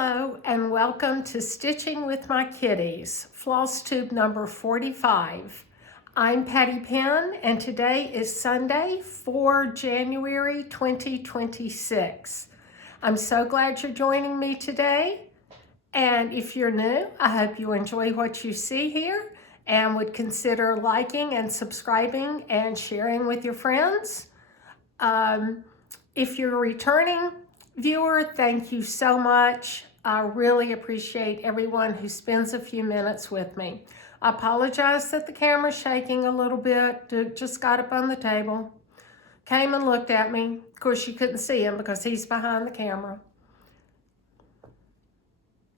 Hello and welcome to Stitching with My Kitties, Floss Tube number 45. I'm Patty Penn and today is Sunday, 4 January 2026. I'm so glad you're joining me today, and if you're new, I hope you enjoy what you see here and would consider liking and subscribing and sharing with your friends. If you're a returning viewer, thank you so much. I really appreciate everyone who spends a few minutes with me. I apologize that the camera's shaking a little bit. Duke just got up on the table, came and looked at me. Of course, you couldn't see him because he's behind the camera.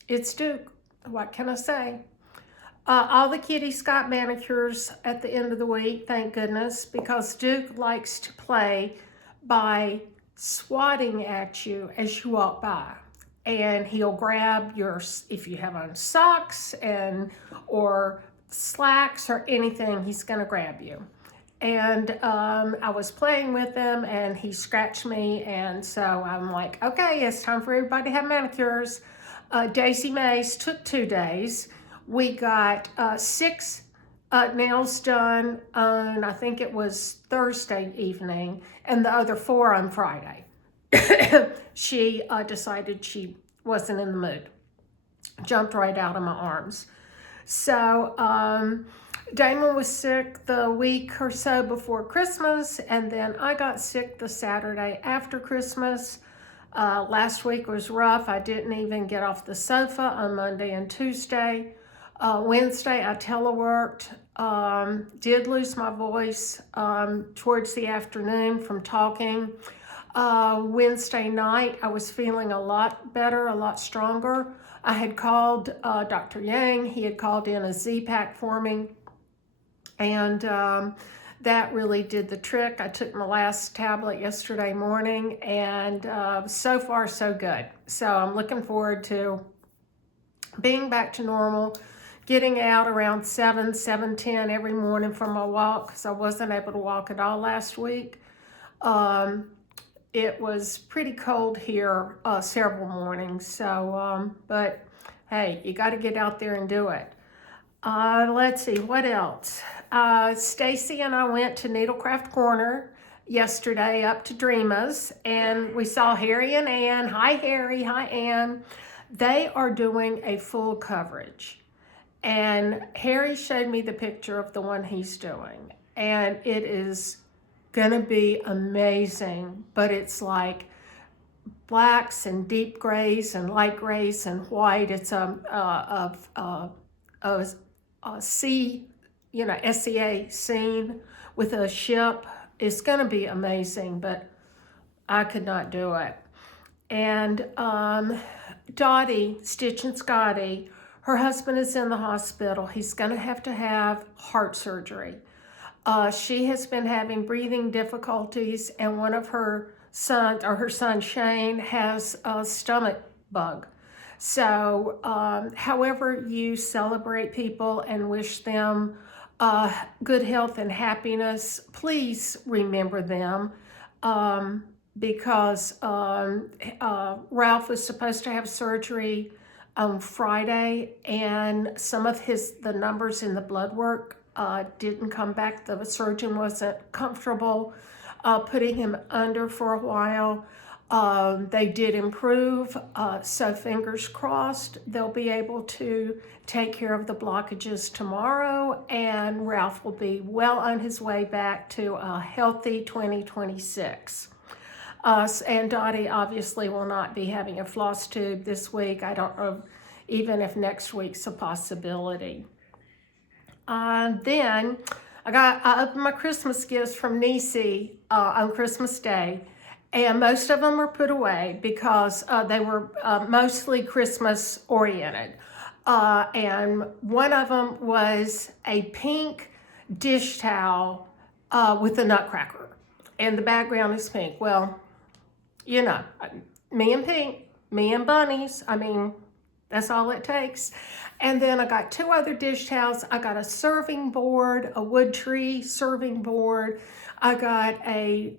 It's Duke. What can I say? All the kitties got manicures at the end of the week, thank goodness, because Duke likes to play by swatting at you as you walk by, and he'll grab your, if you have on socks or slacks or anything, he's gonna grab you. And I was playing with him and he scratched me, and so I'm like, okay, it's time for everybody to have manicures. Daisy May's took 2 days. We got 6 nails done on, I think it was Thursday evening, and the other 4 on Friday. She decided she wasn't in the mood. Jumped right out of my arms. So Damon was sick the week or so before Christmas, and then I got sick the Saturday after Christmas. Last week was rough. I didn't even get off the sofa on Monday and Tuesday. Wednesday I teleworked, did lose my voice towards the afternoon from talking. Wednesday night I was feeling a lot better, a lot stronger. I had called Dr. Yang. He had called in a Z-Pack for me, and that really did the trick. I took my last tablet yesterday morning, and so far so good. So I'm looking forward to being back to normal, getting out around 7:10 every morning for my walk, because I wasn't able to walk at all last week. It was pretty cold here several mornings, so, but hey, you got to get out there and do it. Let's see, what else? Stacy and I went to Needlecraft Corner yesterday up to Dreama's, and we saw Harry and Ann. Hi, Harry. Hi, Ann. They are doing a full coverage. And Harry showed me the picture of the one he's doing, and it is gonna be amazing. But it's like blacks and deep grays and light grays and white. It's a sea, SEA scene with a ship. It's gonna be amazing, but I could not do it. And Dottie, Stitch and Scotty, her husband is in the hospital. He's going to have heart surgery. She has been having breathing difficulties, and one of her sons, or her son Shane, has a stomach bug. So however you celebrate people and wish them good health and happiness, please remember them. Because Ralph was supposed to have surgery on Friday, and some of the numbers in the blood work didn't come back. The surgeon wasn't comfortable putting him under for a while. They did improve, so fingers crossed they'll be able to take care of the blockages tomorrow, and Ralph will be well on his way back to a healthy 2026. And Dottie obviously will not be having a floss tube this week. I don't know even if next week's a possibility. Then I opened my Christmas gifts from Niecy on Christmas Day, and most of them are put away because they were mostly Christmas oriented. And one of them was a pink dish towel with a nutcracker, and the background is pink. Well, me and pink, me and bunnies. I mean, that's all it takes. And then I got 2 other dish towels. I got a serving board, a wood tree serving board. I got a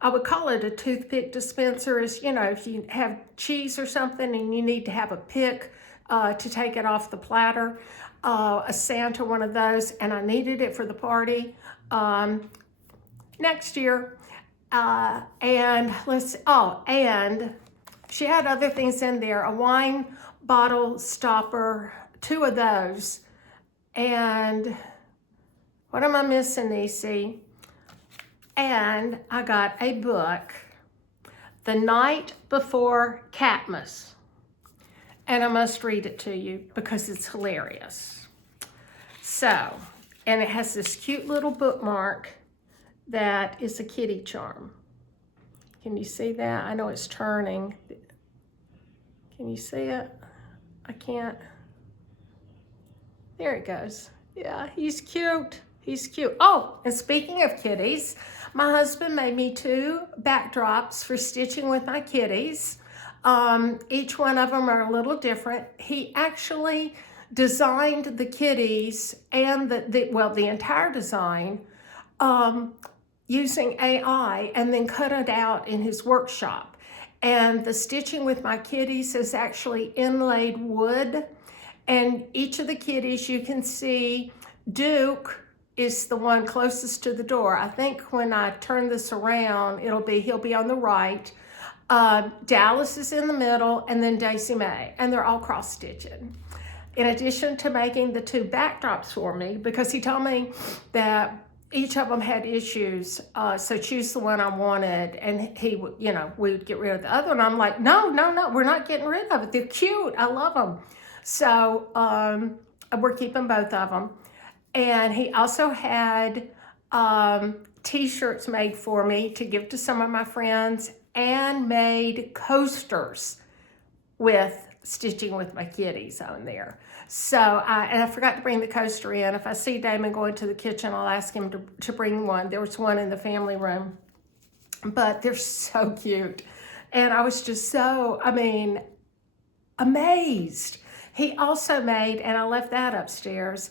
I would call it a toothpick dispenser. Is, you know, if you have cheese or something and you need to have a pick to take it off the platter, a Santa one of those, and I needed it for the party next year. And and she had other things in there, a wine bottle stopper, 2 of those, and what am I missing, Niecy? And I got a book, The Night Before Catmas. And I must read it to you because it's hilarious. So, and it has this cute little bookmark that is a kitty charm. Can you see that? I know it's turning. Can you see it? I can't. There it goes. Yeah, he's cute. He's cute. Oh, and speaking of kitties, my husband made me 2 backdrops for stitching with my kitties. Each one of them are a little different. He actually designed the kitties and the entire design using AI, and then cut it out in his workshop. And the stitching with my kitties is actually inlaid wood. And each of the kitties, you can see Duke is the one closest to the door. I think when I turn this around, he'll be on the right. Dallas is in the middle, and then Daisy May, and they're all cross-stitching. In addition to making the 2 backdrops for me, because he told me that each of them had issues, so choose the one I wanted, and he would, you know, we would get rid of the other one. I'm like, no, we're not getting rid of it. They're cute. I love them. So we're keeping both of them. And he also had t-shirts made for me to give to some of my friends, and made coasters with stitching with my kitties on there. So, and I forgot to bring the coaster in. If I see Damon going to the kitchen, I'll ask him to bring one. There was one in the family room. But they're so cute. And I was just so, amazed. He also made, and I left that upstairs,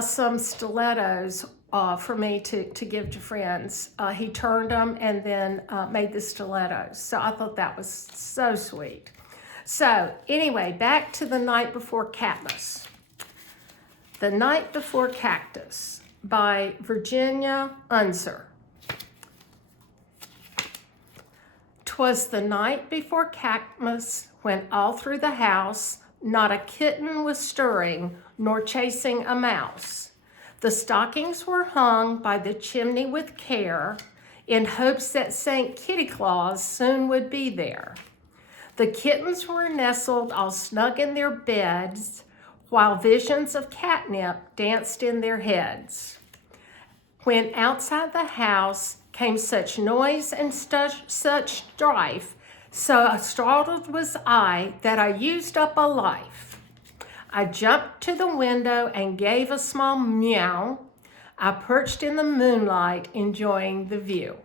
some stilettos for me to give to friends. He turned them and then made the stilettos. So I thought that was so sweet. So anyway, back to The Night Before Catmas. The Night Before Cactus by Virginia Unser. 'Twas the night before Cactus, when all through the house not a kitten was stirring, nor chasing a mouse. The stockings were hung by the chimney with care, in hopes that St. Kitty Claus soon would be there. The kittens were nestled all snug in their beds, while visions of catnip danced in their heads. When outside the house came such noise and such strife, so startled was I that I used up a life. I jumped to the window and gave a small meow. I perched in the moonlight, enjoying the view.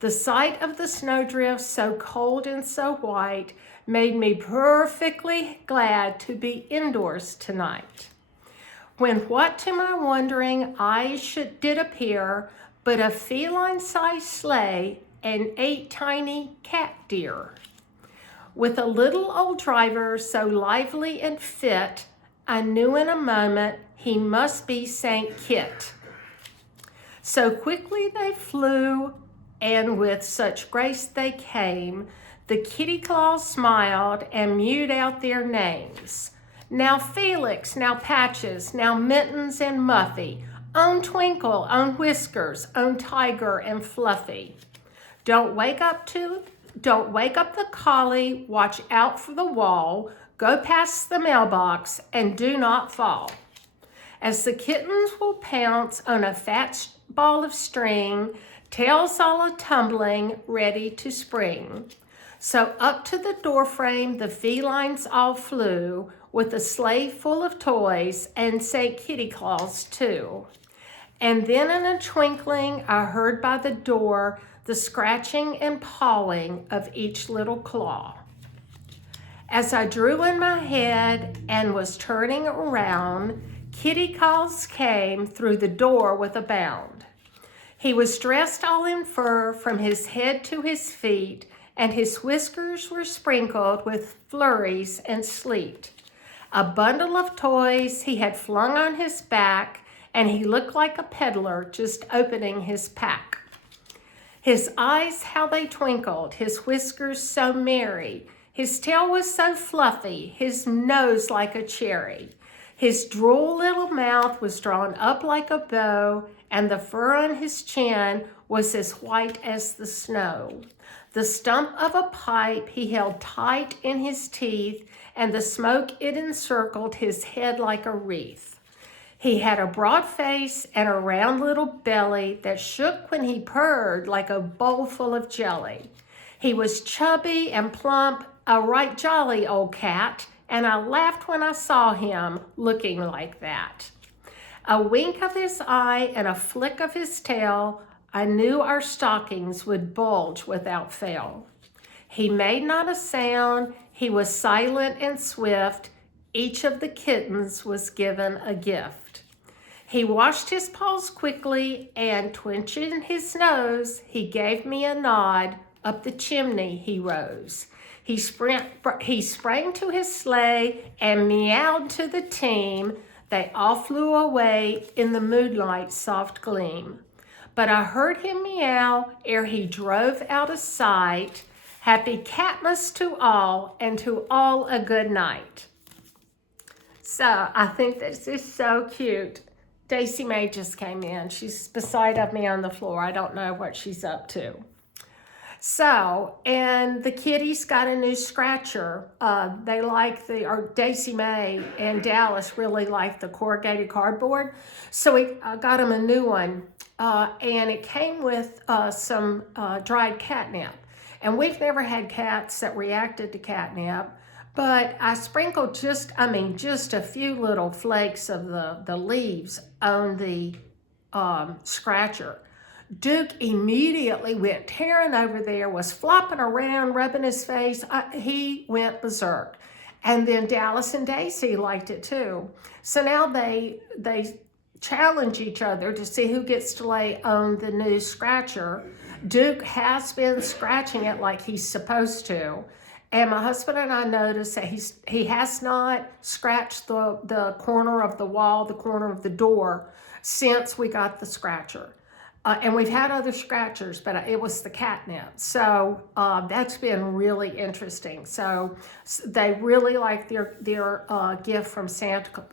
The sight of the snowdrift, so cold and so white, made me perfectly glad to be indoors tonight. When what to my wondering eyes did appear, but a feline-sized sleigh and 8 tiny cat deer. With a little old driver so lively and fit, I knew in a moment he must be St. Kit. So quickly they flew, and with such grace they came, the Kitty Claus smiled and mewed out their names. Now Felix, now Patches, now Mittens and Muffy, on Twinkle, on Whiskers, on Tiger and Fluffy. Don't wake up the collie, watch out for the wall, go past the mailbox, and do not fall. As the kittens will pounce on a fat ball of string, tails all a-tumbling, ready to spring. So up to the doorframe the felines all flew, with a sleigh full of toys, and St. Kitty Claus too. And then in a twinkling I heard by the door the scratching and pawing of each little claw. As I drew in my head and was turning around, Kitty Claus came through the door with a bound. He was dressed all in fur from his head to his feet, and his whiskers were sprinkled with flurries and sleet. A bundle of toys he had flung on his back, and he looked like a peddler just opening his pack. His eyes, how they twinkled, his whiskers so merry, his tail was so fluffy, his nose like a cherry. His droll little mouth was drawn up like a bow, and the fur on his chin was as white as the snow. The stump of a pipe he held tight in his teeth, and the smoke it encircled his head like a wreath. He had a broad face and a round little belly that shook when he purred like a bowl full of jelly. He was chubby and plump, a right jolly old cat, and I laughed when I saw him looking like that. A wink of his eye and a flick of his tail, I knew our stockings would bulge without fail. He made not a sound, he was silent and swift, each of the kittens was given a gift. He washed his paws quickly, and twitching his nose, he gave me a nod, up the chimney he rose. He sprang to his sleigh and meowed to the team. They all flew away in the moonlight's soft gleam. But I heard him meow ere he drove out of sight. Happy Catmas to all, and to all a good night. So I think this is so cute. Daisy Mae just came in. She's beside of me on the floor. I don't know what she's up to. So, and the kitties got a new scratcher. They like Daisy Mae and Dallas really like the corrugated cardboard. So we got them a new one. And it came with some dried catnip. And we've never had cats that reacted to catnip. But I sprinkled just a few little flakes of the leaves on the scratcher. Duke immediately went tearing over there, was flopping around, rubbing his face. He went berserk. And then Dallas and Daisy liked it too. So now they challenge each other to see who gets to lay on the new scratcher. Duke has been scratching it like he's supposed to. And my husband and I noticed that he has not scratched the corner of the wall, the corner of the door, since we got the scratcher. And we've had other scratchers, but it was the catnip. So that's been really interesting. So they really like their gift from Santa.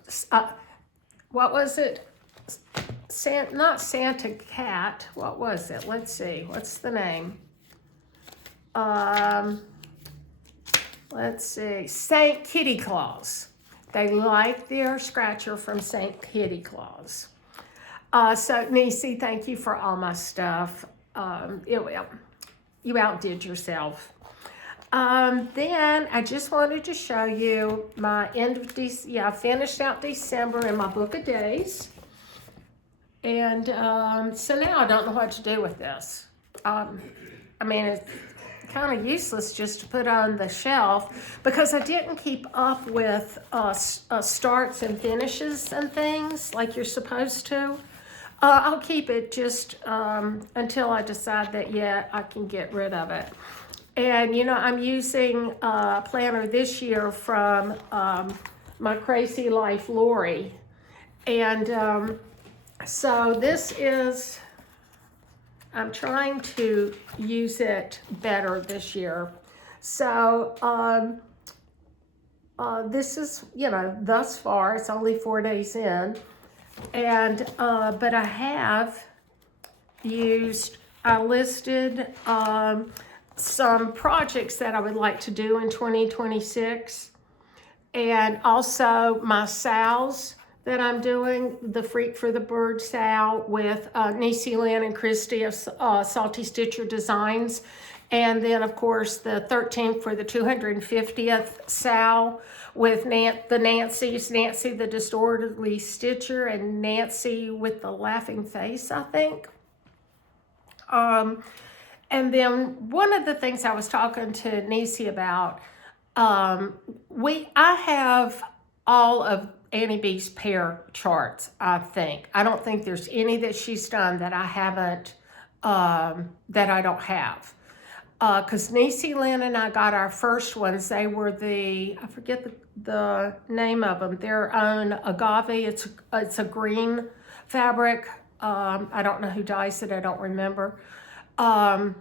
What was it? Not Santa Cat. What was it? Let's see. What's the name? Let's see. St. Kitty Claus. They like their scratcher from St. Kitty Claus. So, Nisi, thank you for all my stuff. You outdid yourself. Then I just wanted to show you my end of I finished out December in my book of days. And so now I don't know what to do with this. It's kind of useless just to put on the shelf because I didn't keep up with starts and finishes and things like you're supposed to. I'll keep it just until I decide that, I can get rid of it. And, I'm using a planner this year from my Crazy Life Lori. And so this is, I'm trying to use it better this year. So this is, thus far, it's only 4 days in. And, but I have I listed some projects that I would like to do in 2026. And also my SALs that I'm doing, the Freak for the Bird SAL with Nisi Lynn and Christy of Salty Stitcher Designs. And then, of course, the 13th for the 250th SAL with the Nancys, Nancy the Disorderly Stitcher and Nancy with the Laughing Face, I think. And then one of the things I was talking to Nisi about, I have all of Annie B's pair charts, I think. I don't think there's any that she's done that I haven't that I don't have. Because Niecy Lynn and I got our first ones. They were I forget the name of them. Their own agave. It's a green fabric. I don't know who dyes it. I don't remember. And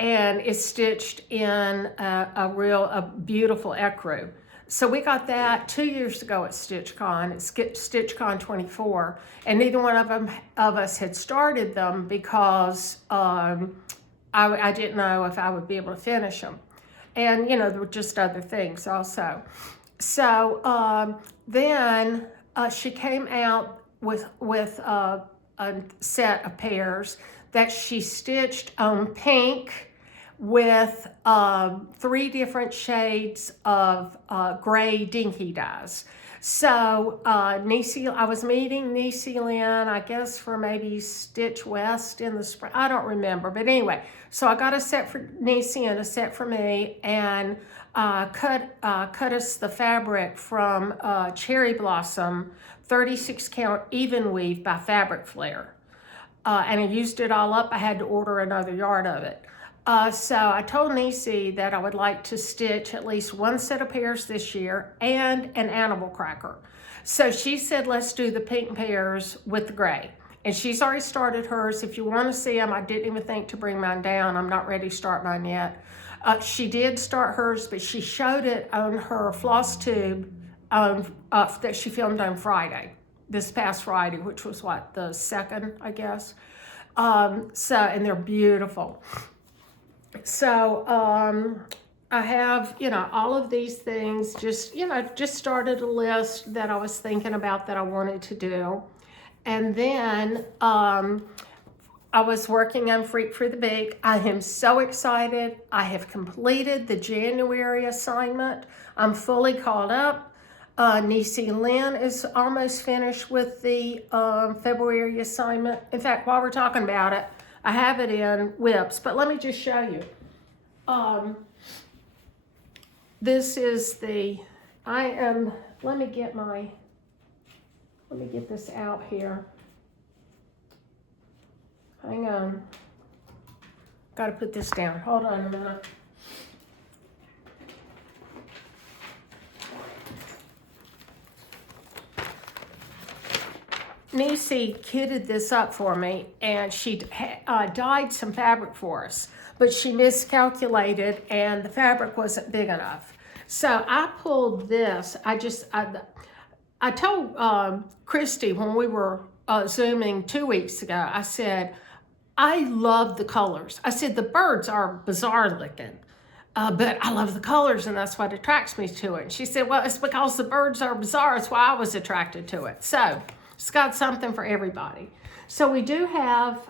it's stitched in a beautiful ecru. So we got that 2 years ago at StitchCon. It's StitchCon 24, and neither one of us had started them because I didn't know if I would be able to finish them. And, there were just other things also. So then she came out with a set of pairs that she stitched on pink with 3 different shades of gray dinky dyes. So I was meeting Niecy Lynn, I guess for maybe Stitch West in the spring. I don't remember, but anyway. So I got a set for Niecy and a set for me, and cut us the fabric from Cherry Blossom 36 count even weave by Fabric Flare. And I used it all up. I had to order another yard of it. So I told Niecy that I would like to stitch at least 1 set of pairs this year and an animal cracker. So she said, let's do the pink pairs with the gray. And she's already started hers. If you want to see them, I didn't even think to bring mine down. I'm not ready to start mine yet. She did start hers, but she showed it on her floss tube that she filmed on Friday, this past Friday, which was what, the 2nd, I guess. And they're beautiful. So I have, all of these things, just started a list that I was thinking about that I wanted to do. And then I was working on Freak for the Beak. I am so excited. I have completed the January assignment. I'm fully caught up. Niecy Lynn is almost finished with the February assignment. In fact, while we're talking about it, I have it in whips, but let me just show you. This is let me get this out here. Hang on. Got to put this down. Hold on a minute. Niecy kitted this up for me, and she dyed some fabric for us, but she miscalculated and the fabric wasn't big enough. So I pulled this. I told Christy when we were Zooming 2 weeks ago, I said, I love the colors. I said, the birds are bizarre looking, but I love the colors, and that's what attracts me to it. And she said, well, it's because the birds are bizarre. That's why I was attracted to it. So it's got something for everybody. So we do have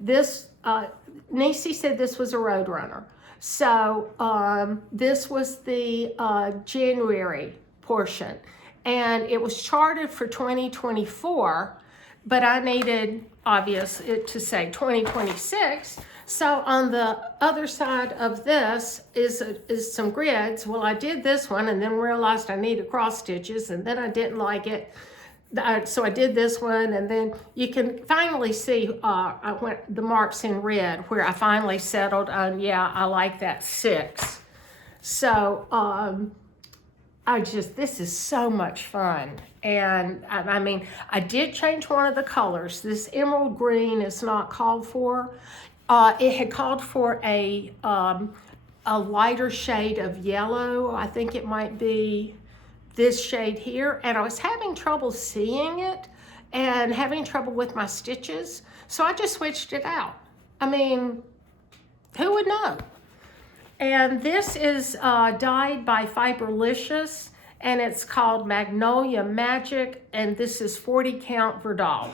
this. Niecy said this was a Roadrunner. So this was the January portion. And it was charted for 2024, but I needed, it to say 2026. So on the other side of this is some grids. Well, I did this one and then realized I needed cross stitches, and then I didn't like it. So I did this one, and then you can finally see the marks in red where I finally settled on, yeah, I like that 6. So this is so much fun. And I mean, I did change one of the colors. This emerald green is not called for. It had called for a lighter shade of yellow. I think it might be this shade here, and I was having trouble seeing it and having trouble with my stitches, so I just switched it out. I mean, who would know? And this is dyed by Fiberlicious, and it's called Magnolia Magic, and this is 40 count vidoe.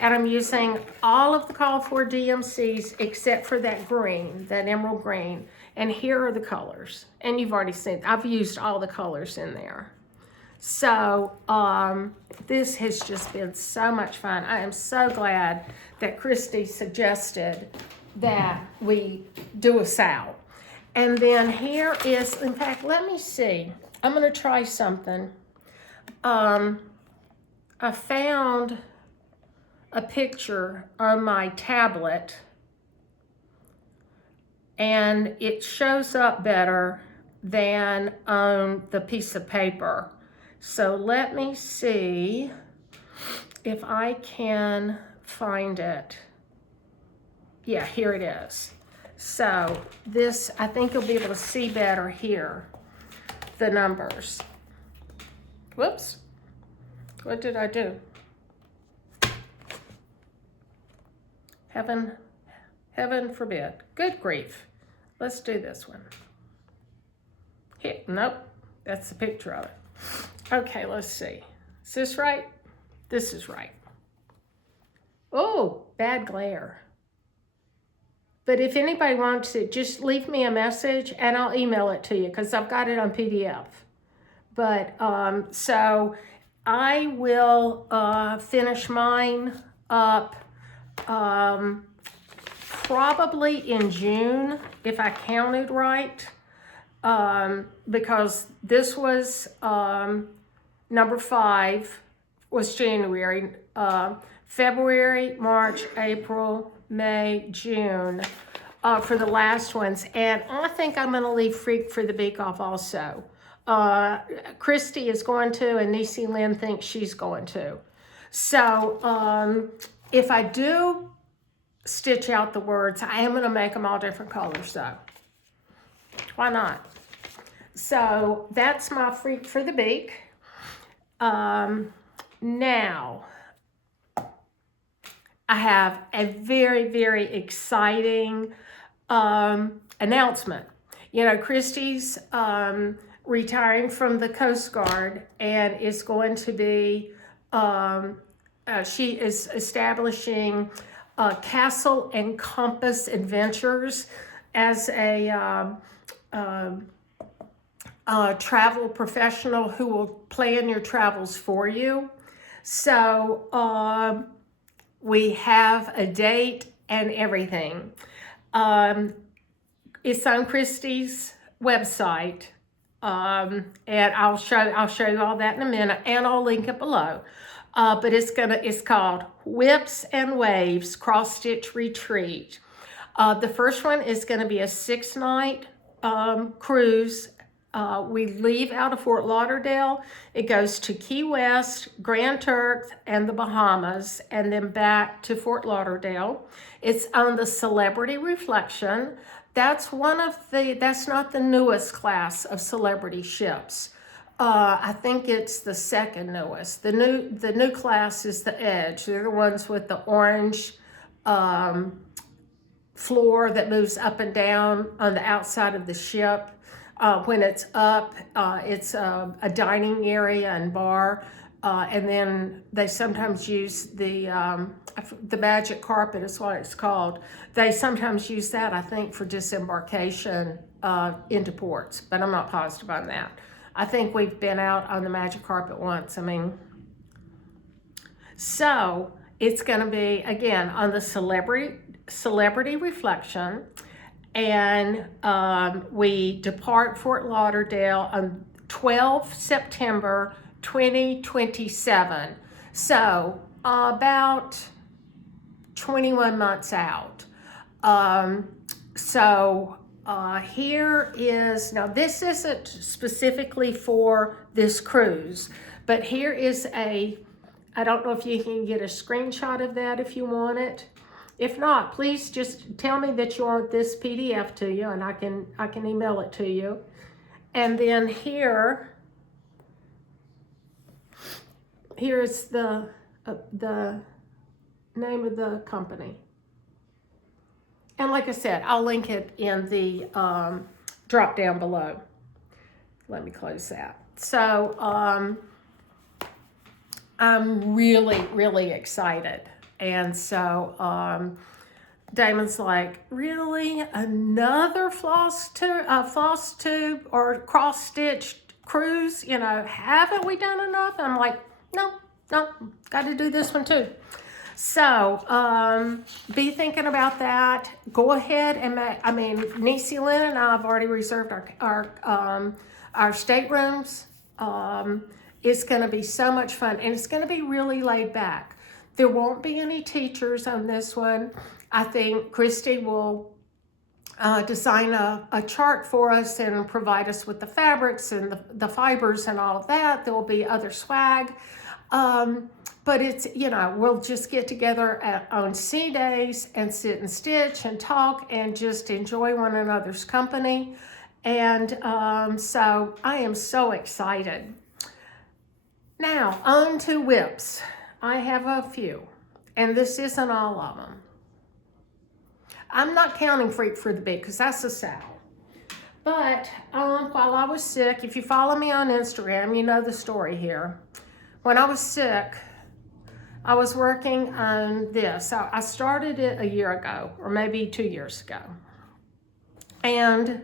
And I'm using all of the called for DMCs except for that green, that emerald green, and here are the colors. And you've already seen, I've used all the colors in there. So this has just been so much fun. I am so glad that Christy suggested that we do a sow. And then here is, in fact, let me see. I'm going to try something. I found a picture on my tablet and it shows up better than on the piece of paper. So let me see if I can find it. Yeah, here it is. So this, I think you'll be able to see better here, the numbers. Whoops, what did I do? Heaven forbid. Good grief. Let's do this one. Here, nope, that's the picture of it. Okay, let's see. Is this right? This is right. Oh, bad glare. But if anybody wants to, just leave me a message and I'll email it to you because I've got it on PDF. But so I will finish mine up probably in June, if I counted right, because this was number 5 was January, February, March, April, May, June for the last ones. And I think I'm going to leave Freak for the Beak off also. Christy is going to, and Niecy Lynn thinks she's going to. So if I do stitch out the words, I am going to make them all different colors though. Why not? So that's my Freak for the Beak. Now, I have a very, very exciting announcement. You know, Christy's retiring from the Coast Guard and is going to be, she is establishing Castle and Compass Adventures as a travel professional who will plan your travels for you. So we have a date and everything. It's on Christy's website, and I'll show you all that in a minute, and I'll link it below. But it's called Whips and Waves Cross Stitch Retreat. The first one is going to be a 6-night cruise. We leave out of Fort Lauderdale. It goes to Key West, Grand Turk, and the Bahamas, and then back to Fort Lauderdale. It's on the Celebrity Reflection. That's not the newest class of celebrity ships. I think it's the second newest. The new class is the Edge. They're the ones with the orange floor that moves up and down on the outside of the ship. When it's up, it's a dining area and bar, and then they sometimes use the magic carpet is what it's called. They sometimes use that, I think, for disembarkation into ports, but I'm not positive on that. I think we've been out on the magic carpet once. So it's going to be, again, on the Celebrity Reflection. And we depart Fort Lauderdale on 12 September 2027. So about 21 months out. Here is, now this isn't specifically for this cruise, but here is I don't know if you can get a screenshot of that if you want it. If not, please just tell me that you want this PDF to you, and I can email it to you. And then here is the name of the company. And like I said, I'll link it in the drop down below. Let me close that. So I'm really, really excited. And so Damon's like, really? Another floss tube or cross-stitched cruise? You know, haven't we done enough? And I'm like, no, got to do this one too. So be thinking about that. Go ahead and Niecy Lynn and I have already reserved our staterooms. It's going to be so much fun, and it's going to be really laid back. There won't be any teachers on this one. I think Christy will design a chart for us and provide us with the fabrics and the fibers and all of that. There will be other swag. But it's, you know, we'll just get together on C days and sit and stitch and talk and just enjoy one another's company. And so I am so excited. Now, on to whips. I have a few, and this isn't all of them. I'm not counting Freak for the Bee because that's a saddle. But while I was sick, if you follow me on Instagram, you know the story here. When I was sick, I was working on this. I started it a year ago, or maybe 2 years ago. And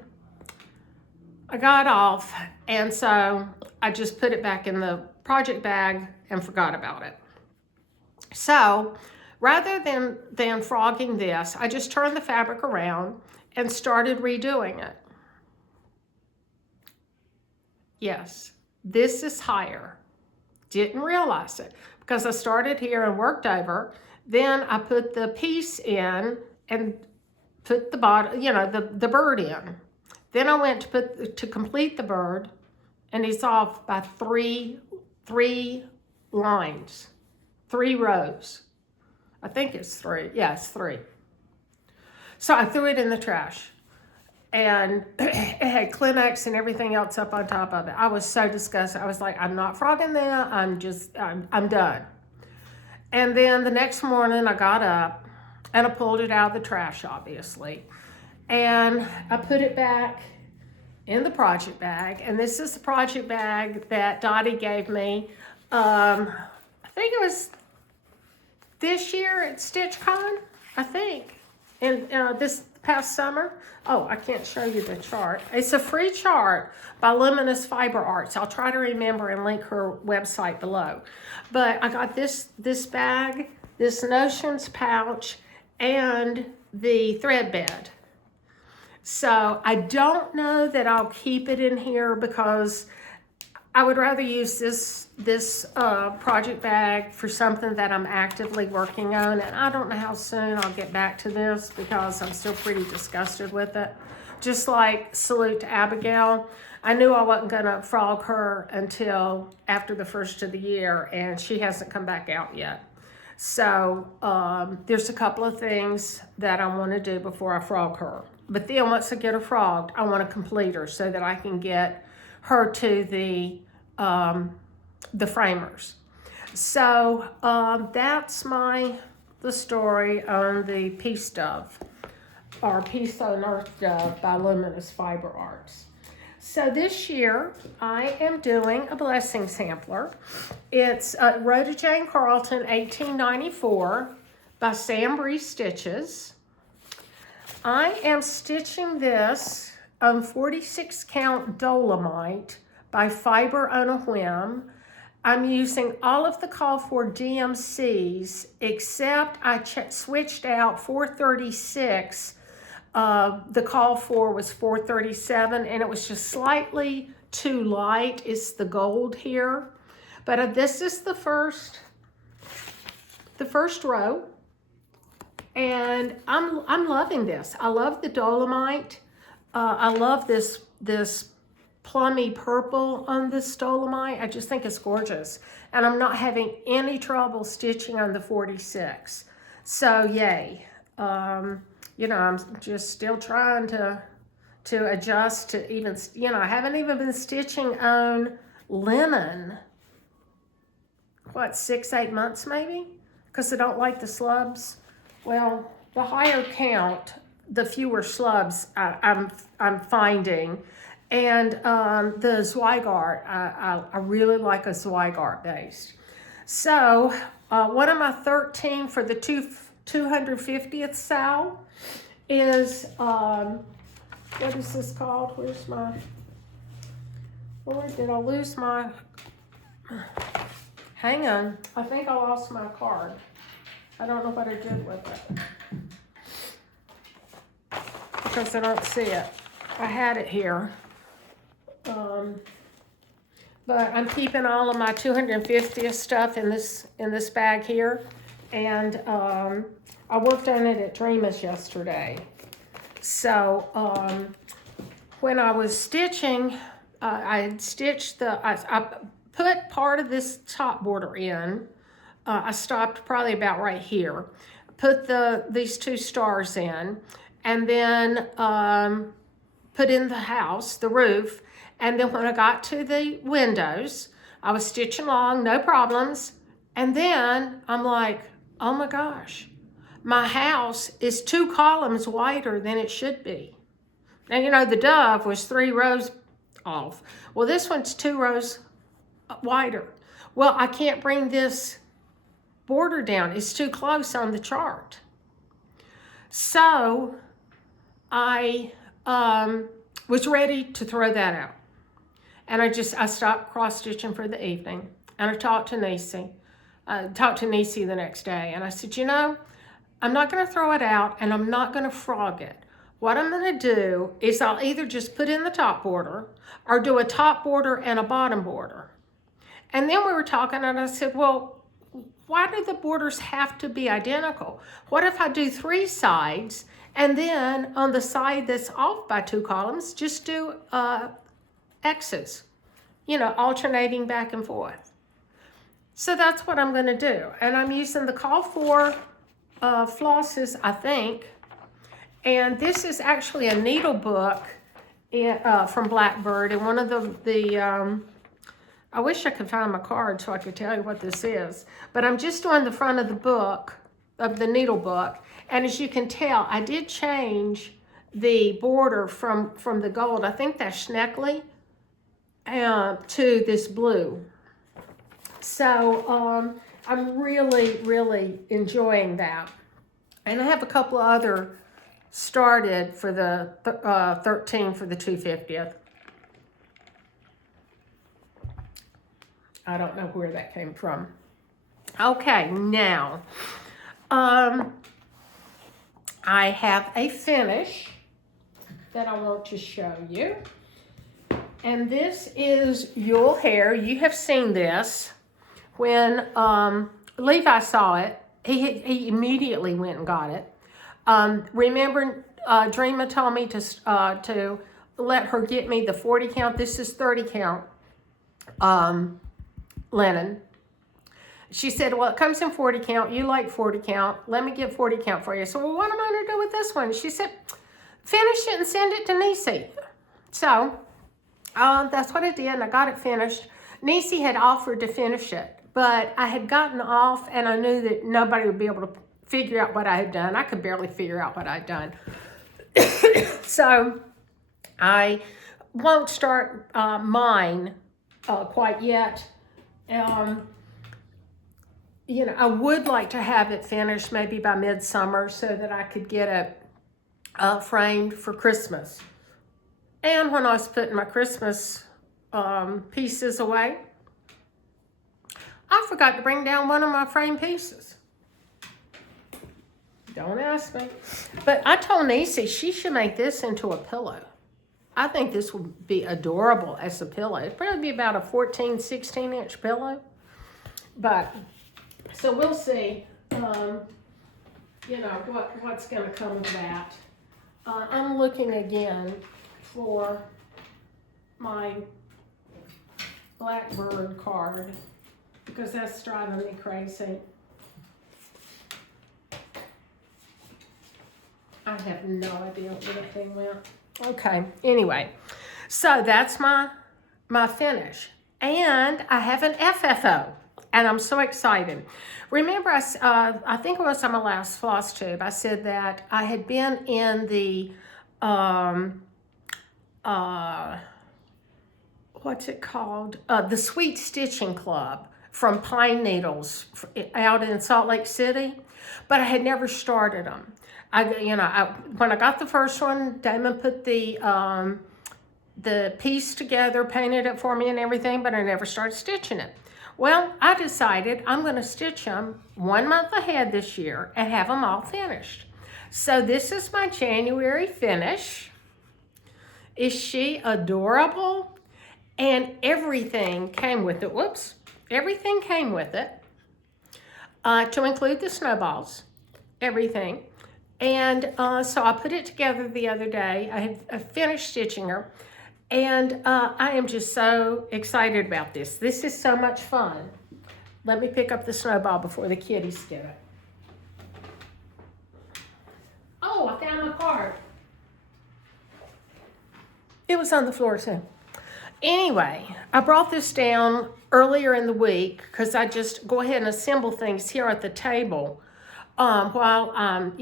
I got off, and so I just put it back in the project bag and forgot about it. So rather than frogging this, I just turned the fabric around and started redoing it. Yes, this is higher. Didn't realize it because I started here and worked over. Then I put the piece in and put the bottom, you know, the bird in. Then I went to complete the bird, and he's off by three lines, 3 rows. I think it's 3. Yeah, it's 3. So I threw it in the trash, and it had Kleenex and everything else up on top of it. I was so disgusted. I was like, I'm not frogging that. I'm done. And then the next morning I got up and I pulled it out of the trash, obviously. And I put it back in the project bag. And this is the project bag that Dottie gave me. I think it was this year at StitchCon, I think, in this past summer. Oh, I can't show you the chart. It's a free chart by Luminous Fiber Arts. I'll try to remember and link her website below. But I got this bag, this Notions pouch, and the thread bed. So I don't know that I'll keep it in here because I would rather use this project bag for something that I'm actively working on, and I don't know how soon I'll get back to this because I'm still pretty disgusted with it. Just like Salute to Abigail, I knew I wasn't gonna frog her until after the first of the year, and she hasn't come back out yet. So there's a couple of things that I want to do before I frog her. But then once I get her frogged, I want to complete her so that I can get her to the framers. So that's the story on the Peace Dove, or Peace on Earth Dove by Luminous Fiber Arts. So this year I am doing a blessing sampler. It's Rhoda Jane Carlton 1894 by Sam Bree Stitches. I am stitching this on 46 count Dolomite by Fiber on a Whim. I'm using all of the call for DMCs except I switched out 436. The call for was 437 and it was just slightly too light. It's the gold here. But this is the first row. And I'm loving this. I love the Dolomite. I love this plummy purple on this Dolomite. I just think it's gorgeous. And I'm not having any trouble stitching on the 46. So yay. You know, I'm just still trying to adjust to even, you know, I haven't even been stitching on linen, 6-8 months maybe? Because I don't like the slubs. Well, the higher count, the fewer slubs I'm finding. And the Zweigart, I really like a Zweigart based. So one of my 13 for the 250th sal is, what is this called? Where's my, Lord, did I lose my, hang on. I think I lost my card. I don't know what I did with it because I don't see it. I had it here. But I'm keeping all of my 250th stuff in this bag here. and I worked on it at Dreamer's yesterday. So when I was stitching, I had stitched I put part of this top border in. I stopped probably about right here. Put these 2 stars in, and then put in the house, the roof, and then when I got to the windows, I was stitching along, no problems, and then I'm like, oh my gosh, my house is 2 columns wider than it should be. And you know, the dove was 3 rows off. Well, this one's 2 rows wider. Well, I can't bring this border down. It's too close on the chart. So I was ready to throw that out. And I stopped cross-stitching for the evening. And I talked to Nisi. The next day. And I said, you know, I'm not going to throw it out and I'm not going to frog it. What I'm going to do is I'll either just put in the top border or do a top border and a bottom border. And then we were talking and I said, well, why do the borders have to be identical? What if I do 3 sides and then on the side that's off by 2 columns, just do X's, you know, alternating back and forth. So that's what I'm going to do. And I'm using the Call For flosses, I think. And this is actually a needle book from Blackbird. And one of the I wish I could find my card so I could tell you what this is. But I'm just doing the front of the book, of the needle book. And as you can tell, I did change the border from the gold. I think that's Schneckley to this blue. So I'm really, really enjoying that. And I have a couple of other started for the 13 for the 250th. I don't know where that came from. Okay, now I have a finish that I want to show you. And this is Yule Hair. You have seen this. When Levi saw it, he immediately went and got it. Remember, Dreama told me to let her get me the 40 count. This is 30 count linen. She said, well, it comes in 40 count. You like 40 count. Let me get 40 count for you. So, well, what am I going to do with this one? She said, finish it and send it to Nisi. So, that's what I did, and I got it finished. Nisi had offered to finish it, but I had gotten off, and I knew that nobody would be able to figure out what I had done. I could barely figure out what I'd done. So, I won't start mine quite yet. You know, I would like to have it finished maybe by midsummer so that I could get it framed for Christmas. And when I was putting my Christmas pieces away, I forgot to bring down one of my framed pieces. Don't ask me. But I told Nisi she should make this into a pillow. I think this would be adorable as a pillow. It'd probably be about a 14, 16 inch pillow. But, so we'll see, you know, what's going to come of that. I'm looking again for my Blackbird card because that's driving me crazy. I have no idea where that thing went. Okay, anyway, so that's my finish. And I have an FFO, and I'm so excited. Remember, I think it was on my last floss tube, I said that I had been in the, what's it called? The Sweet Stitching Club from Pine Needles out in Salt Lake City, but I had never started them. When I got the first one, Damon put the piece together, painted it for me and everything, but I never started stitching it. Well, I decided I'm going to stitch them 1 month ahead this year and have them all finished. So this is my January finish. Is she adorable? And everything came with it. Whoops. Everything came with it. to include the snowballs, everything. And so I put it together the other day. I finished stitching her. And I am just so excited about this. This is so much fun. Let me pick up the snowball before the kitties get it. Oh, I found my card. It was on the floor too. Anyway, I brought this down earlier in the week because I just go ahead and assemble things here at the table while I'm,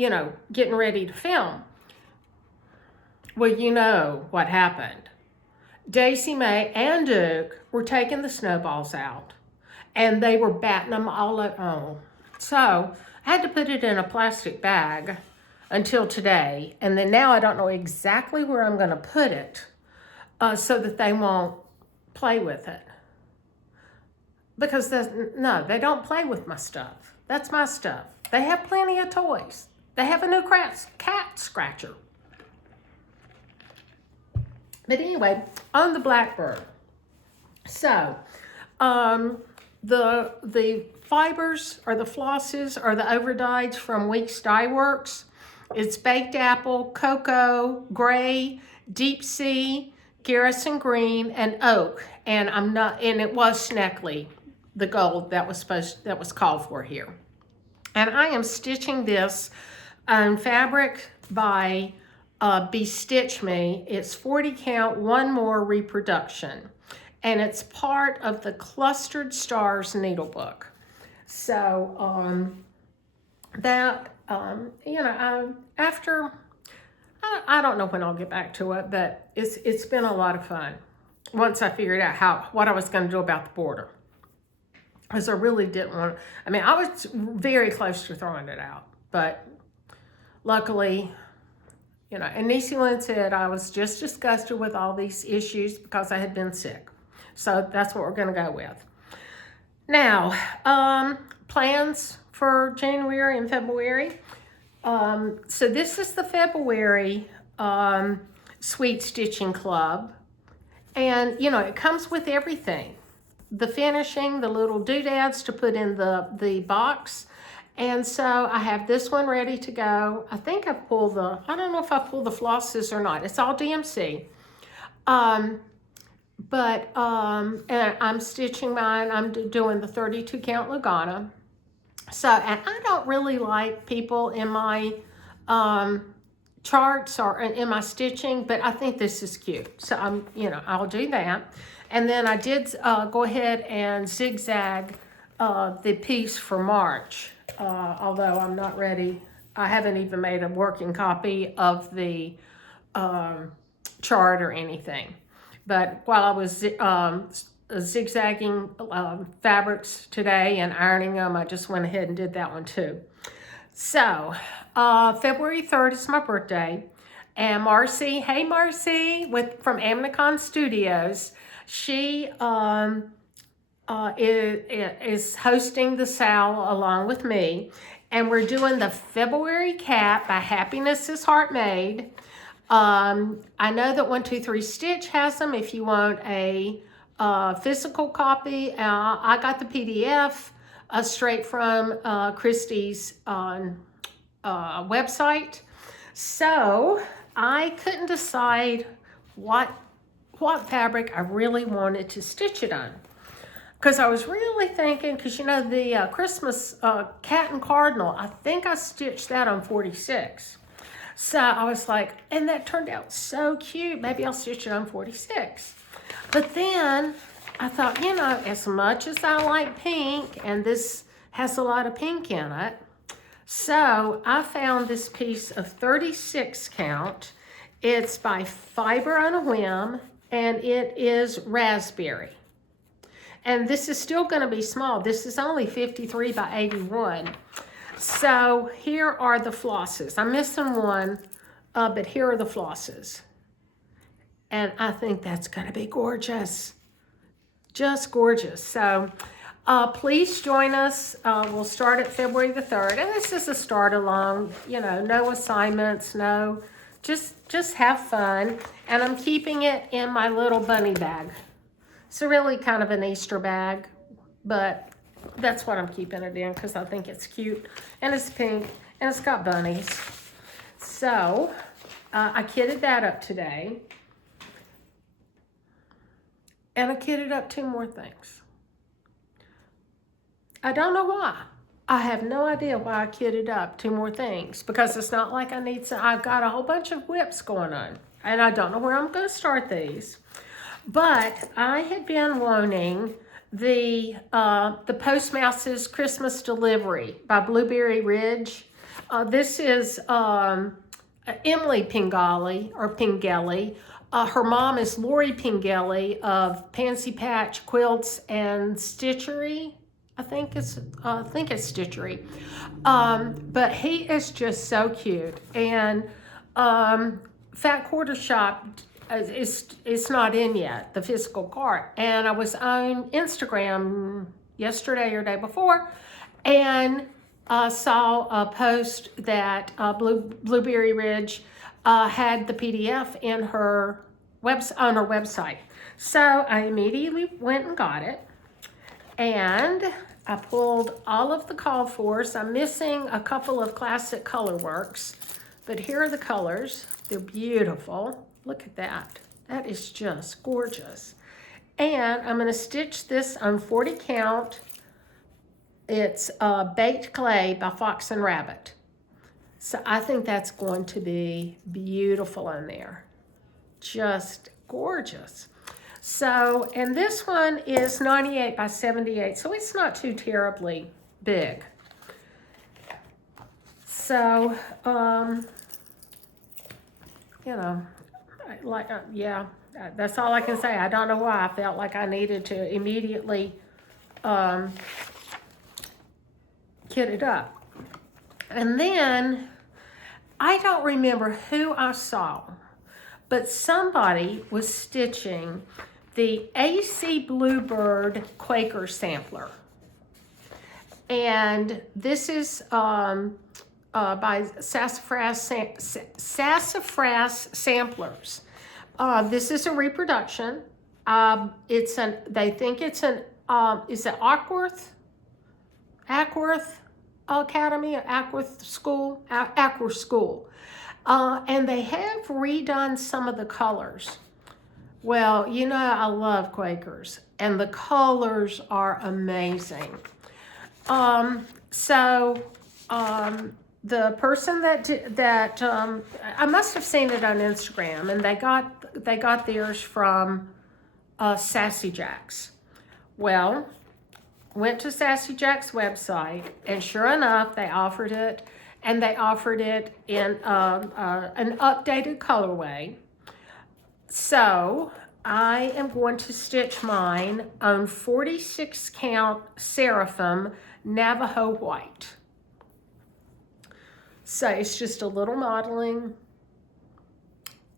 getting ready to film. Well, you know what happened. Daisy Mae and Duke were taking the snowballs out, and they were batting them all at home. So I had to put it in a plastic bag until today, and then now I don't know exactly where I'm going to put it so that they won't play with it. Because no, they don't play with my stuff. That's my stuff. They have plenty of toys. They have a new cat scratcher. But anyway, on the Blackbird. So, the fibers or the flosses or the overdyes from Weeks Dye Works. It's baked apple, cocoa, gray, deep sea, Garrison green, and oak. And it was Sneckley, the gold that was called for here. And I am stitching this on fabric by Bestitch Me. It's 40 count, one more reproduction, and it's part of the Clustered Stars needlebook. So after I don't know when I'll get back to it, but it's been a lot of fun once I figured out what I was going to do about the border, because I really didn't want. I mean, I was very close to throwing it out, but luckily. And Niecy Lynn said I was just disgusted with all these issues because I had been sick. So that's what we're going to go with. Now, plans for January and February. So this is the February Sweet Stitching Club. And, it comes with everything. The finishing, the little doodads to put in the box. And so I have this one ready to go. I think I don't know if I pulled the flosses or not. It's all DMC. And I'm stitching mine. I'm doing the 32 count Lugana. So, and I don't really like people in my charts or in my stitching, but I think this is cute. So I'll do that. And then I did go ahead and zigzag the piece for March. Although I'm not ready, I haven't even made a working copy of the chart or anything. But while I was zigzagging fabrics today and ironing them, I just went ahead and did that one too. So February 3rd is my birthday, and Marcy, hey Marcy, from Amnicon Studios, she is hosting the sale along with me, and we're doing the February Cap by Happiness is Heart Made. I know that 123 Stitch has them if you want a physical copy. I got the PDF straight from Christie's website. So I couldn't decide what fabric I really wanted to stitch it on. Because I was really thinking, because the Christmas Cat and Cardinal, I think I stitched that on 46. So I was like, and that turned out so cute. Maybe I'll stitch it on 46. But then I thought, as much as I like pink, and this has a lot of pink in it, so I found this piece of 36 count. It's by Fiber on a Whim, and it is raspberry. And this is still going to be small. This is only 53 by 81. So here are the flosses. I'm missing one, but here are the flosses. And I think that's going to be gorgeous. Just gorgeous. So please join us. We'll start at February the 3rd. And this is a start along, no assignments, just have fun. And I'm keeping it in my little bunny bag. It's really kind of an Easter bag, but That's what I'm keeping it in because I think it's cute. And it's pink. And it's got bunnies. So, I kitted that up today. And I kitted up 2 more things. I don't know why. I have no idea why I kitted up 2 more things. Because it's not like I need some. I've got a whole bunch of whips going on. And I don't know where I'm going to start these. But I had been wanting the Postmouse's Christmas Delivery by Blueberry Ridge. This is Emily Pingelli, or Pingelli. Her mom is Lori Pingelli of Pansy Patch Quilts and Stitchery. I think it's Stitchery. But he is just so cute. And Fat Quarter Shop, it's not in yet, the physical cart. And I was on Instagram yesterday or day before, and saw a post that Blueberry Ridge had the PDF in her on her website. So I immediately went and got it, and I pulled all of the call fors. I'm missing a couple of classic color works, but here are the colors. They're beautiful. Look at that. That is just gorgeous. And I'm going to stitch this on 40 count. It's Baked Clay by Fox and Rabbit. So I think that's going to be beautiful in there. Just gorgeous. So, and this one is 98 by 78, so it's not too terribly big. So, you know, yeah, that's all I can say. I don't know why I felt like I needed to immediately kit it up. And then, I don't remember who I saw, but somebody was stitching the AC Bluebird Quaker sampler. And this is by Sassafras Samplers. This is a reproduction. They think it's an, is it Ackworth Academy, Ackworth School, Ackworth School. And they have redone some of the colors. Well, you know, I love Quakers, and the colors are amazing. The person that I must have seen it on Instagram, and they got theirs from Sassy Jacks. Well, went to Sassy Jack's website, and sure enough, they offered it, and they offered it in an updated colorway. So I am going to stitch mine on 46 count Seraphim Navajo White. So it's just a little modeling,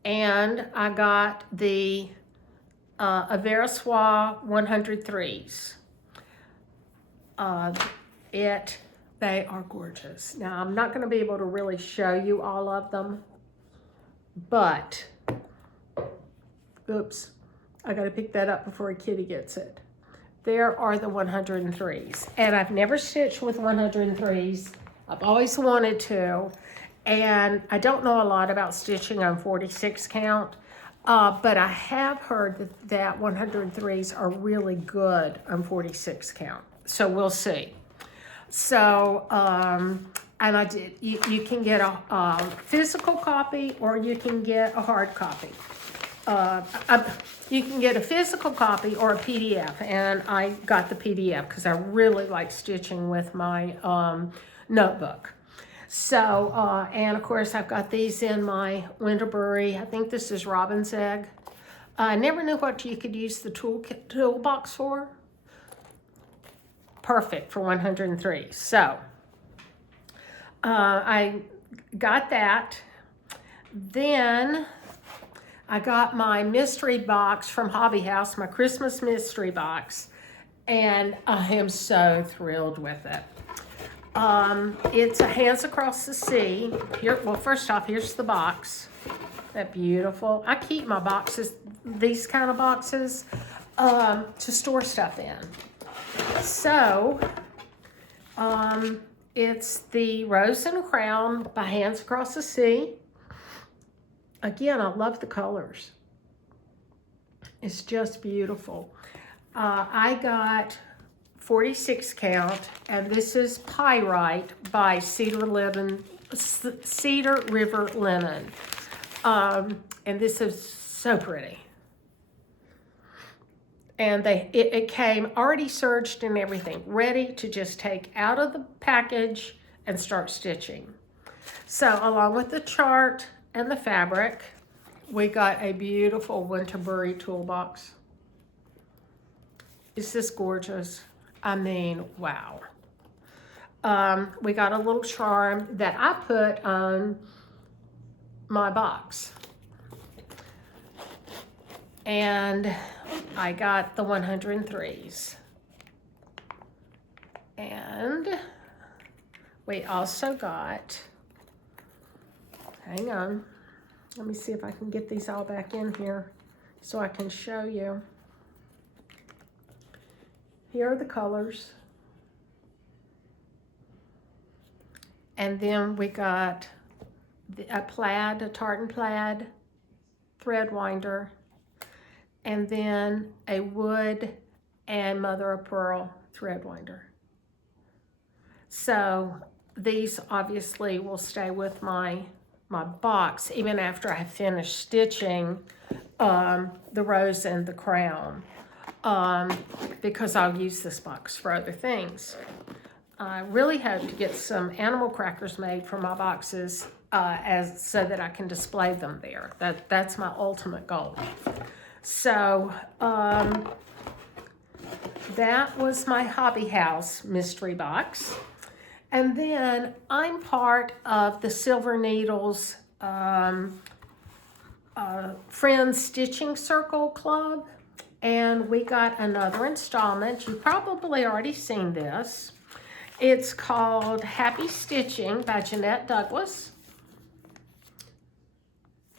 and I got the Aversois 103s. They are gorgeous. Now, I'm not going to be able to really show you all of them, but, oops, I got to pick that up before a kitty gets it. There are the 103s, and I've never stitched with 103s. I've always wanted to, and I don't know a lot about stitching on 46 count, but I have heard that 103s are really good on 46 count. So we'll see. So, and I did, you can get a physical copy, or you can get a hard copy. You can get a physical copy or a PDF, and I got the PDF because I really like stitching with my notebook. So, and of course I've got these in my Winterbury. I think this is Robin's Egg. I never knew what you could use the toolbox for. Perfect for 103. So, I got that. Then I got my mystery box from Hobby House, my Christmas mystery box, and I am so thrilled with it. It's a Hands Across the Sea. Here, well, first off, here's the box. That beautiful. I keep my boxes, these kind of boxes, to store stuff in. So, it's the Rose and Crown by Hands Across the Sea. Again, I love the colors. It's just beautiful. I got 46 count, and this is Pyrite by Cedar River Linen. And this is so pretty. And it came already serged and everything, ready to just take out of the package and start stitching. So along with the chart and the fabric, we got a beautiful Winterbury toolbox. Is this gorgeous? I mean, wow. We got a little charm that I put on my box. And I got the 103s. And we also got, hang on, let me see if I can get these all back in here so I can show you. Here are the colors. And then we got a plaid, a tartan plaid thread winder, and then a wood and mother of pearl thread winder. So these obviously will stay with my box even after I finish stitching the rose and the crown, because I'll use this box for other things. I really hope to get some animal crackers made for my boxes so that I can display them there. That's my ultimate goal. So that was my Hobby House mystery box. And then I'm part of the Silver Needles Friends Stitching Circle Club. And we got another installment. You've probably already seen this. It's called Happy Stitching by Jeanette Douglas.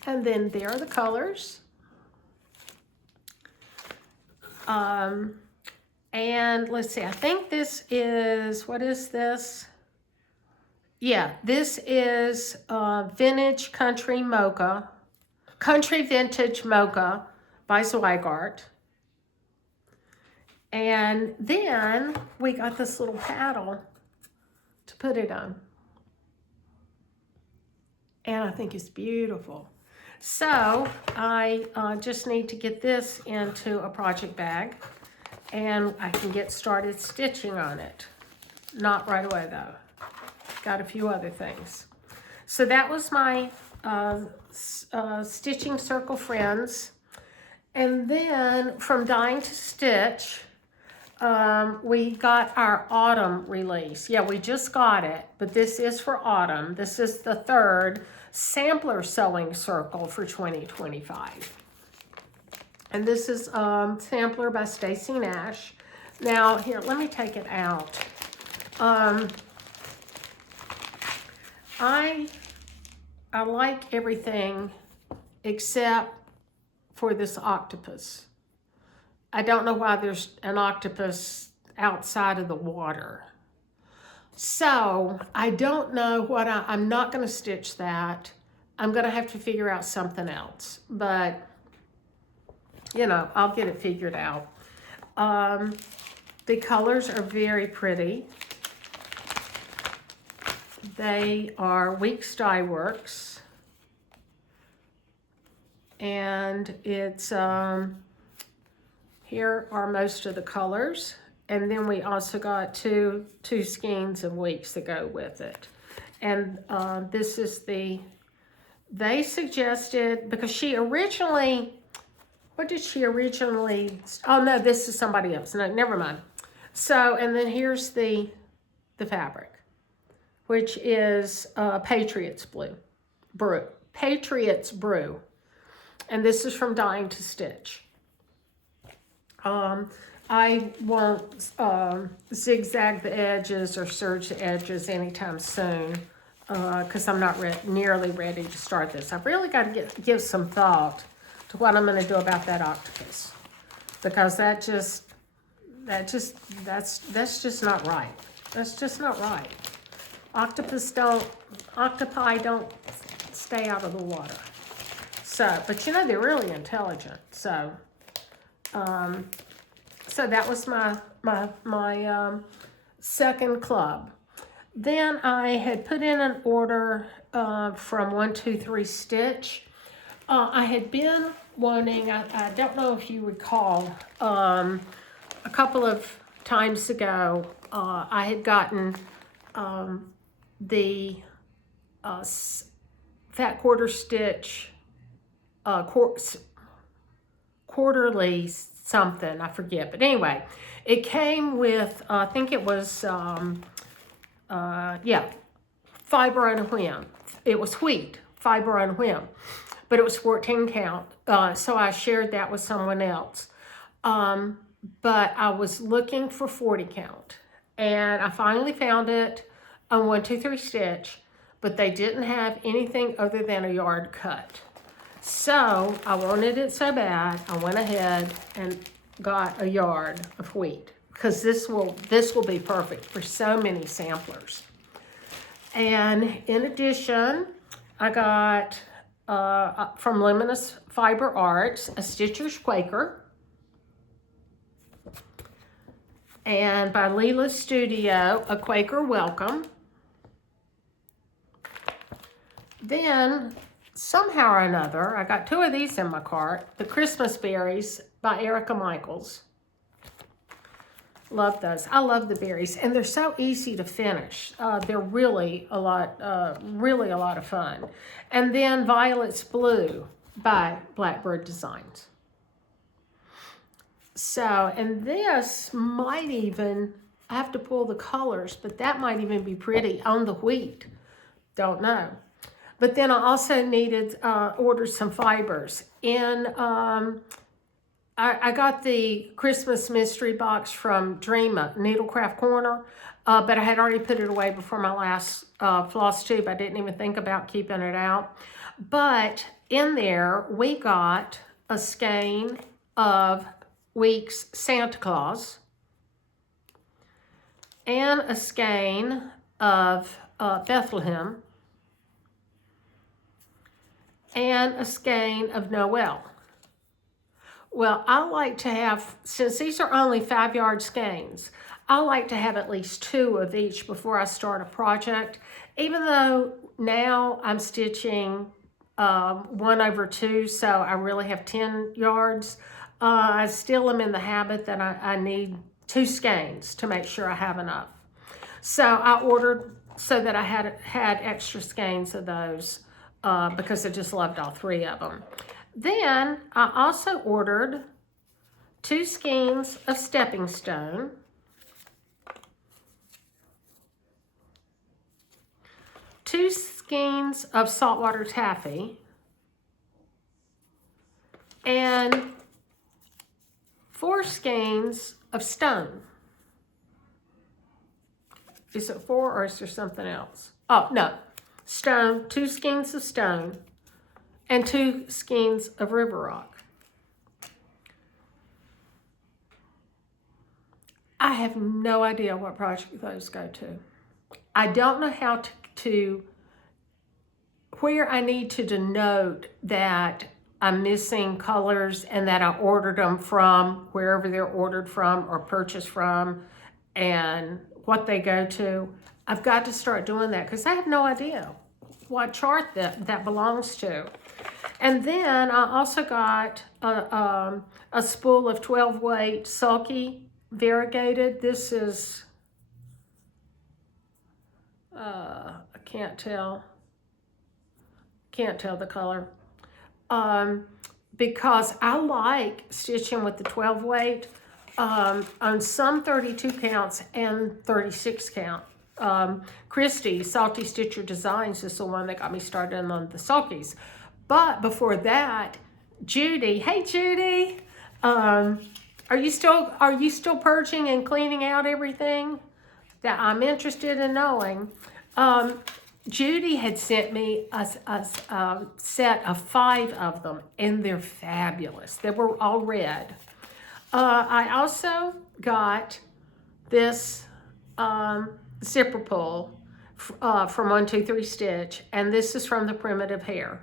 And then there are the colors. And let's see, I think this is, what is this? Yeah, this is Vintage Country Mocha, Country Vintage Mocha by Zweigart. And then we got this little paddle to put it on. And I think it's beautiful. So I just need to get this into a project bag and I can get started stitching on it. Not right away though. Got a few other things. So that was my Stitching Circle Friends. And then from Dying to Stitch, we got our autumn release. Yeah, we just got it, but this is for autumn. This is the third sampler sewing circle for 2025. And this is Sampler by Stacy Nash. Now, here, let me take it out. I like everything except for this octopus. I don't know why there's an octopus outside of the water. So I don't know what I'm not going to stitch that. I'm going to have to figure out something else. But, you know, I'll get it figured out. The colors are very pretty. They are Weeks Dye Works. And it's, here are most of the colors. And then we also got two skeins of Weeks that go with it. And this is they suggested, because she originally, what did she originally, oh no, this is somebody else. No, never mind. So, and then here's the fabric, which is Patriots Brew. Patriots Brew. And this is from Dying to Stitch. I won't zigzag the edges or serge the edges anytime soon because I'm not nearly ready to start this. I've really got to give some thought to what I'm going to do about that octopus, because that just that's just not right. That's just not right. Octopi don't stay out of the water. So, but you know, they're really intelligent. So, so that was my second club. Then I had put in an order from 123 Stitch. I had been wanting, I don't know if you recall, a couple of times ago, I had gotten the fat quarter stitch quarterly something, I forget. But anyway, it came with, I think it was, yeah, fiber and a whim. It was wheat, fiber and whim, but it was 14 count. So I shared that with someone else. But I was looking for 40 count, and I finally found it on 123 Stitch, but they didn't have anything other than a yard cut. So I wanted it so bad, I went ahead and got a yard of wheat, because this will be perfect for so many samplers. And in addition, I got from Luminous Fiber Arts a Stitcher's Quaker, and by Leela's Studio a Quaker Welcome. Then somehow or another, I got two of these in my cart. The Christmas Berries by Erica Michaels. Love those. I love the berries, and they're so easy to finish. They're really a lot of fun. And then Violet's Blue by Blackbird Designs. So, and this might even, I have to pull the colors, but that might even be pretty on the wheat. Don't know. But then I also needed, ordered some fibers. I got the Christmas mystery box from Dreama, Needlecraft Corner, but I had already put it away before my last floss tube. I didn't even think about keeping it out. But in there, we got a skein of Week's Santa Claus and a skein of Bethlehem and a skein of Noel. Well, I like to have, since these are only 5-yard skeins, I like to have at least 2 of each before I start a project. Even though now I'm stitching 1/2, so I really have 10 yards, I still am in the habit that I need 2 skeins to make sure I have enough. So I ordered so that I had extra skeins of those because I just loved all 3 of them. Then I also ordered 2 skeins of Stepping Stone, two skeins of Saltwater Taffy, and 4 skeins of stone. Is it 4 or is there something else? Oh, no. Stone, 2 skeins of stone, and 2 skeins of River Rock. I have no idea what project those go to. I don't know how to where I need to denote that I'm missing colors and that I ordered them from wherever they're ordered from or purchased from and what they go to. I've got to start doing that because I have no idea what chart that belongs to. And then I also got a spool of 12-weight sulky variegated. This is, I can't tell the color. Because I like stitching with the 12-weight on some 32 counts and 36 count. Christy, Salty Stitcher Designs, is the one that got me started on the sulkies. But before that, Judy, hey Judy, are you still purging and cleaning out everything? That I'm interested in knowing. Judy had sent me a set of 5 of them, and they're fabulous. They were all red. I also got this zipper pull from 123 Stitch, and this is from the Primitive Hair.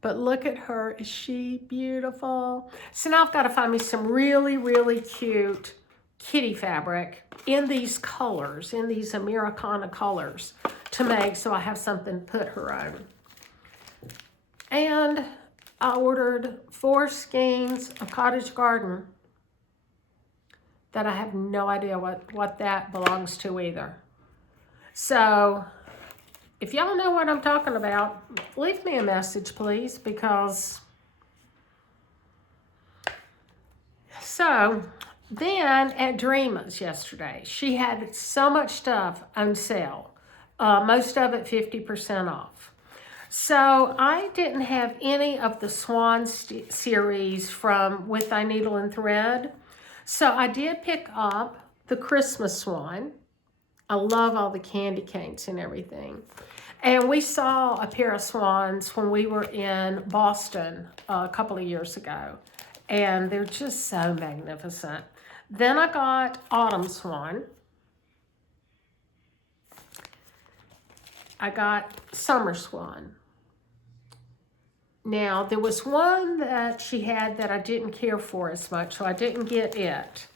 But look at her, is she beautiful? So now I've got to find me some really, really cute kitty fabric in these colors, in these Americana colors to make, so I have something to put her on. And I ordered 4 skeins of Cottage Garden that I have no idea what that belongs to either. So if y'all know what I'm talking about, leave me a message, please, because... So then at Dreama's yesterday, she had so much stuff on sale, most of it 50% off. So I didn't have any of the Swan series from With Thy Needle and Thread. So I did pick up the Christmas Swan. I love all the candy canes and everything. And we saw a pair of swans when we were in Boston a couple of years ago. And they're just so magnificent. Then I got Autumn Swan. I got Summer Swan. Now, there was one that she had that I didn't care for as much, so I didn't get it.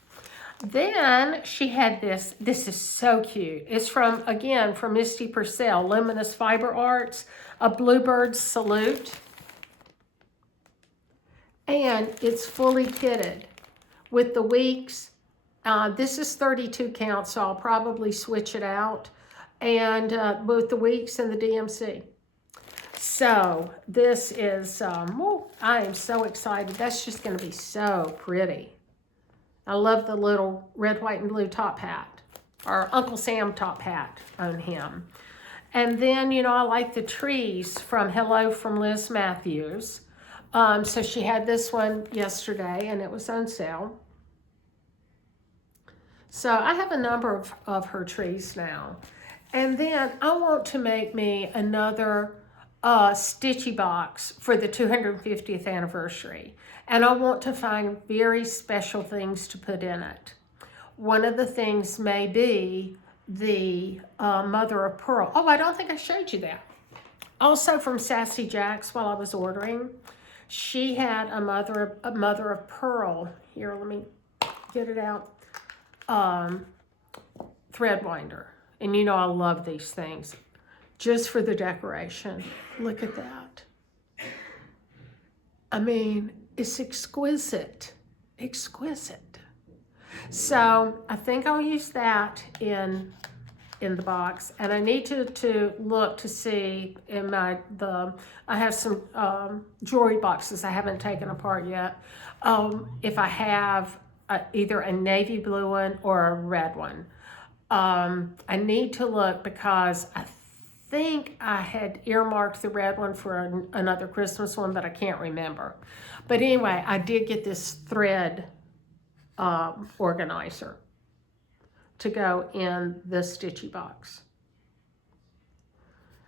Then she had this. This is so cute. It's from, again, from Misty Purcell, Luminous Fiber Arts, a Bluebird Salute. And it's fully kitted with the weeks. This is 32 count, so I'll probably switch it out. And both the weeks and the DMC. So this is, I am so excited. That's just going to be so pretty. I love the little red, white, and blue top hat, or Uncle Sam top hat on him. And then, you know, I like the trees from Hello from Liz Matthews. So she had this one yesterday, and it was on sale. So I have a number of her trees now. And then I want to make me another stitchy box for the 250th anniversary. And I want to find very special things to put in it. One of the things may be the mother of pearl. Oh, I don't think I showed you that. Also from Sassy Jacks while I was ordering, she had a mother of pearl. Here, let me get it out. Thread winder. And you know I love these things. Just for the decoration. Look at that. I mean, it's exquisite. Exquisite. So I think I'll use that in the box, and I need to look to see in I have some jewelry boxes I haven't taken apart yet. If I have either a navy blue one or a red one. I need to look because I think I had earmarked the red one for another Christmas one, but I can't remember. But anyway, I did get this thread organizer to go in the stitchy box.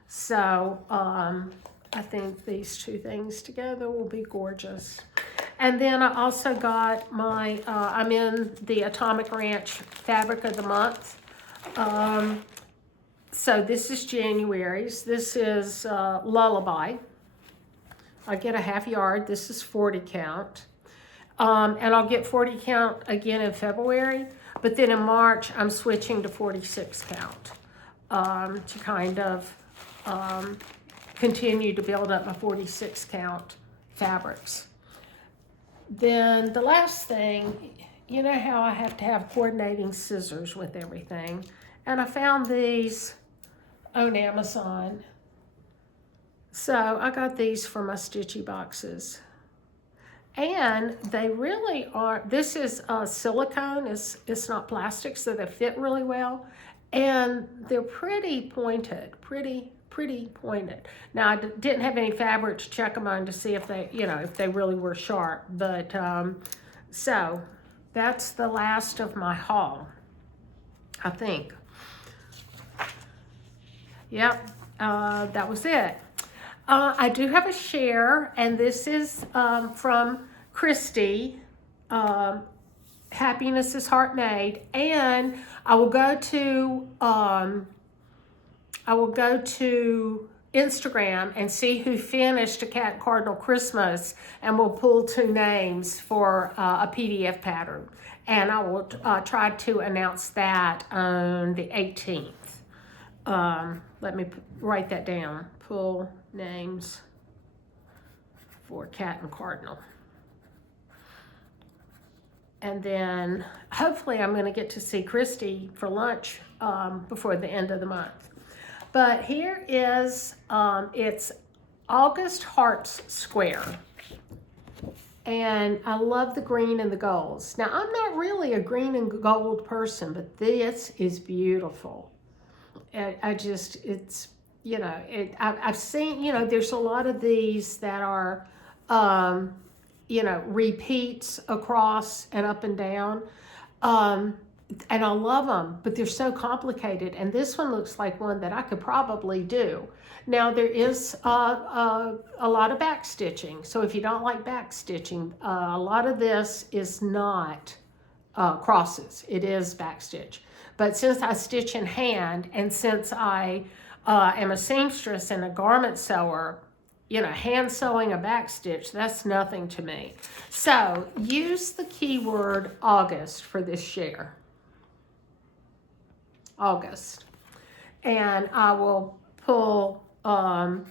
So I think these two things together will be gorgeous. And then I also got my, I'm in the Atomic Ranch Fabric of the Month. So this is January's. This is Lullaby. I get a half yard. This is 40 count. And I'll get 40 count again in February. But then in March, I'm switching to 46 count to kind of continue to build up my 46 count fabrics. Then the last thing, you know how I have to have coordinating scissors with everything. And I found these on Amazon. So I got these for my stitchy boxes. And they really are, this is silicone, it's not plastic, so they fit really well. And they're pretty pointed, pretty pointed. Now I didn't have any fabric to check them on to see if they, you know, if they really were sharp. But so that's the last of my haul, I think. Yep, that was it. I do have a share, and this is from Christy Happiness is Heart Made, and I will go to Instagram and see who finished a Cat and Cardinal Christmas, and we'll pull 2 names for a PDF pattern. And I will try to announce that on the 18th. Let me write that down. Pull names for Cat and Cardinal. And then hopefully I'm going to get to see Christy for lunch before the end of the month. But here is, it's August Hearts Square. And I love the green and the golds. Now, I'm not really a green and gold person, but this is beautiful. It's, you know, I've seen, you know, there's a lot of these that are, you know, repeats across and up and down. And I love them, but they're so complicated. And this one looks like one that I could probably do. Now, there is a lot of back stitching. So if you don't like back stitching, a lot of this is not crosses. It is back stitch. But since I stitch in hand, and since I am a seamstress and a garment sewer, you know, hand sewing a back stitch, that's nothing to me. So use the keyword August for this share. August. And I will pull the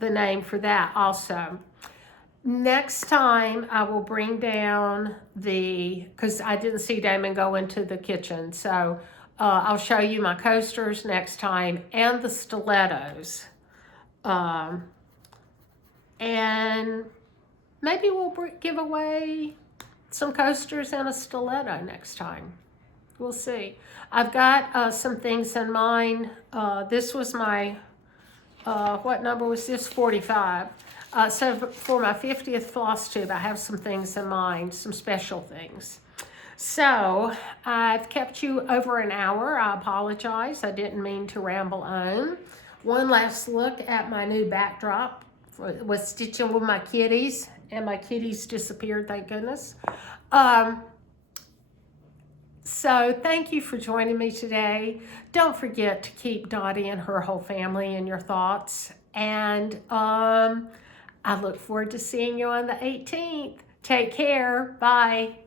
name for that also. Next time I will bring down because I didn't see Damon go into the kitchen, so I'll show you my coasters next time and the stilettos. And maybe we'll give away some coasters and a stiletto next time. We'll see. I've got some things in mind. This was my, what number was this? 45. So for my 50th floss tube, I have some things in mind, some special things. So I've kept you over an hour. I apologize. I didn't mean to ramble on. One last look at my new backdrop. Was stitching with my kitties, and my kitties disappeared, thank goodness. So thank you for joining me today. Don't forget to keep Dottie and her whole family in your thoughts. And I look forward to seeing you on the 18th. Take care. Bye.